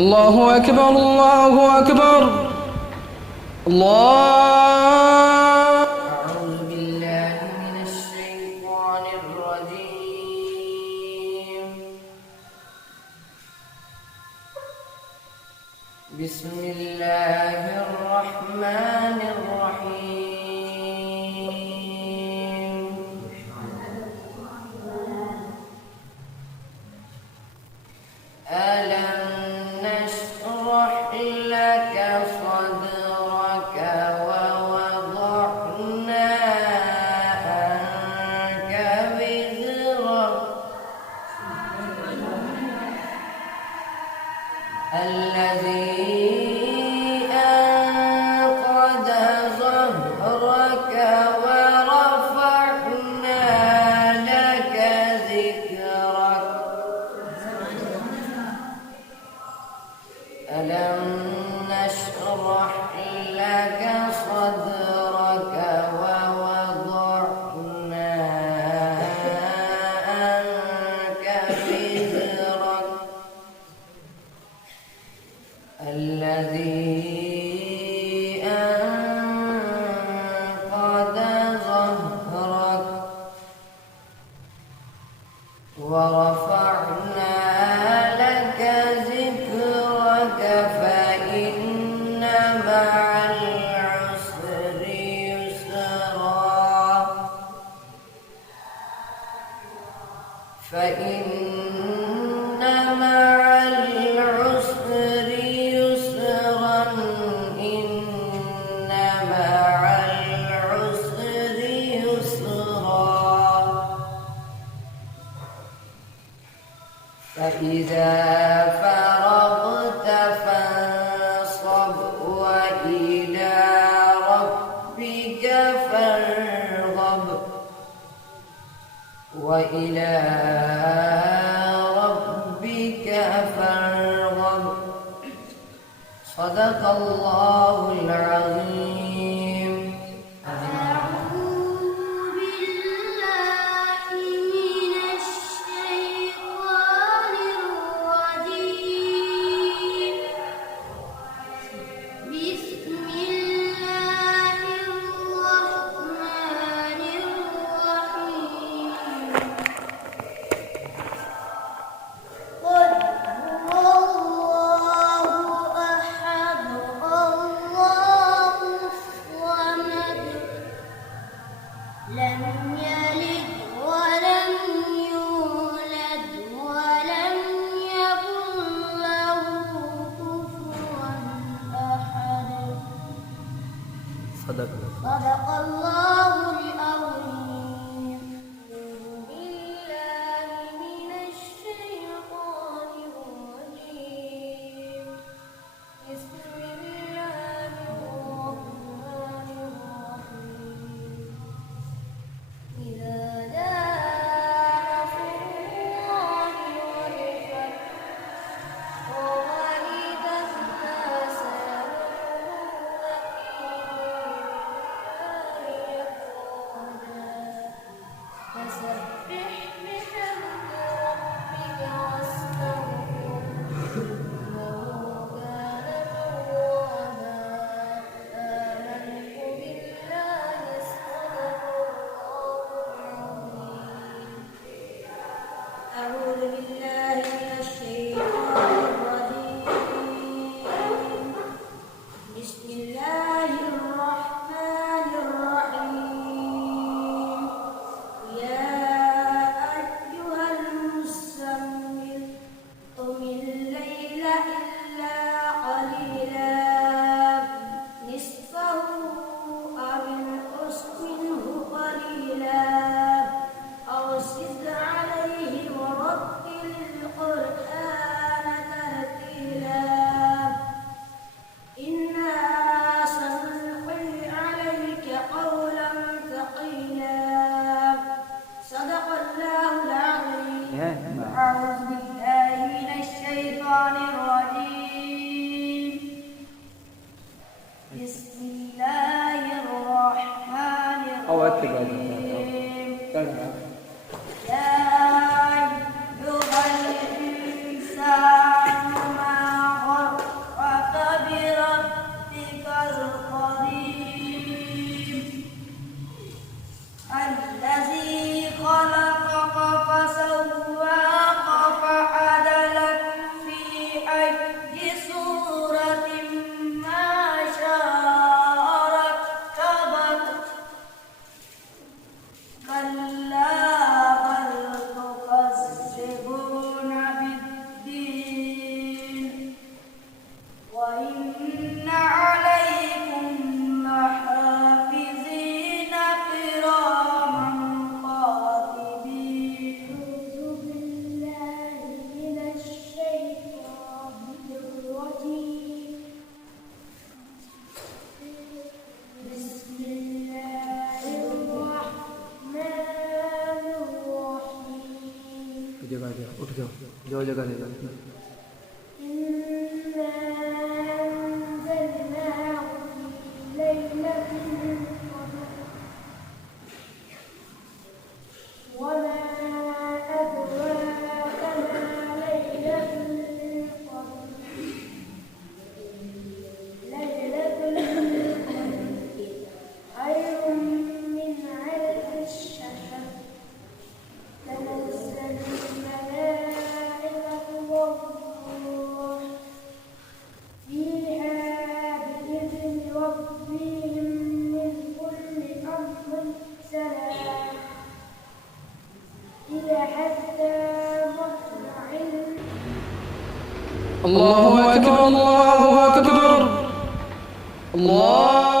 الله أكبر الله أكبر الله. أعوذ بالله من الشيطان الرجيم. بسم الله الرحمن الرحيم. ألم نشرح لك صدرك ووضعنا عنك وزرك الذي أنقض ظهرك ورفعنا لك ذكرك. ألم نشرح لك صدرك ووضعنا عنك وزرك الذي أنقض ظهرك ورفعنا لك ذكرك فإن مع العسر يسرا فإن مع العسر يسرا إن مع العسر يسرا فإذا فرغت فانصب وإلى ربك فارغب وإلى ربك فارغب. صدق الله العظيم. لم يلد ولم يولد ولم يكن له كفوا أحد. صدق الله العظيم. بالله من الشيطان الرجيم. بسم الله الرحمن الرحيم. إذا جاء نصر الله والفتح ورأيت الناس فسبح بحمد ربك واستغفره إنه كان توابا. آمنت بالله صدق الله العظيم. أعوذ بالله من الشيطان الرجيم. بسم الله الرحمن الرحيم. يا أيها المزمل قم الليل إلا قليلا نصفه أو انقص منه قليلا أو زد عليه ورتل القرآن ترتيلا. إنا سنلقي عليك قولا ثقيلا. صدق الله العظيم. أعوذ بالله من الشيطان الرجيم. بسم الله الرحمن الرحيم. يا أيها الإنسان ما जो जगह नहीं إنا أنزلناه في ليلة القدر وما أدراك ما ليلة القدر ليلة القدر خير من ألف الشهر تنزل الملائكة والروح فيها بإذن ربهم من كل أمر سلام إلى حتى مطلع الله أكبر الله أكبر الله